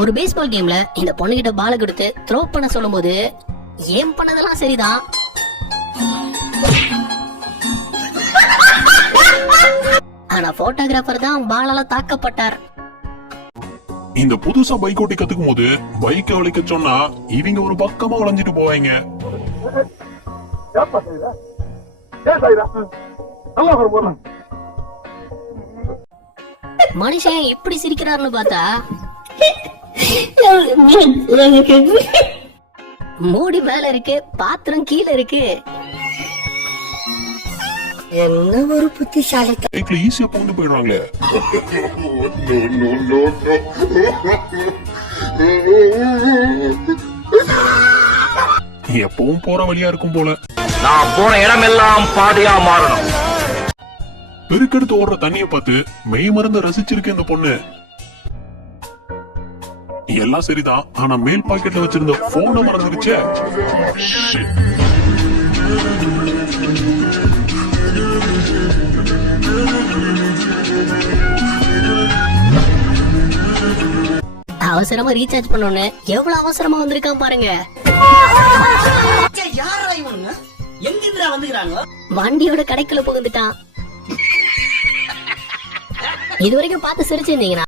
ஒரு பேஸ்பால் கேம்ல இந்த பொண்ணுகிட்ட பால கொடுத்து த்ரோ பண்ண சொல்லும் போது ஏம் பண்ணதெல்லாம் சரிதான். ஆனா போட்டோகிராஃபர் தான் பாலால தாக்கப்பட்டார். இந்த புதுசா பைக் ஓட்டி கத்துக்கும் போது பைக் வளைக்க சொன்னா இவங்க ஒரு பக்கமா வளைஞ்சிட்டு போவாங்க. மனுஷன் எப்படி சிரிக்கிறாருன்னு பார்த்தா மூடி மேல இருக்கு, பாத்திரம் கீழே இருக்கு. என்ன ஒரு புத்திசாலி. பைக்ல ஈஸியா பூந்து போயிடுவாங்களே. எப்பவும் போற வழியா இருக்கும் போல. நான் போன இடமெல்லாம் பாதையா மாறணும். பெருக்கெடுத்து ஓடுற தண்ணிய பார்த்து மெய் மருந்து ரசிச்சிருக்கு இந்த பொண்ணு. எல்லாம் சரிதான், ஆனா மேல் பாக்கெட்ல வச்சிருந்த போன மறந்துருச்சே. அவசரமா ரீசார்ஜ் பண்ணோன்னு எவ்வளவு அவசரமா வந்திருக்கான் பாருங்க. வண்டியோட கடைக்குள்ள புகுந்துட்டான். இதுவரைக்கும் பார்த்து சிரிச்சிருந்தீங்கன்னா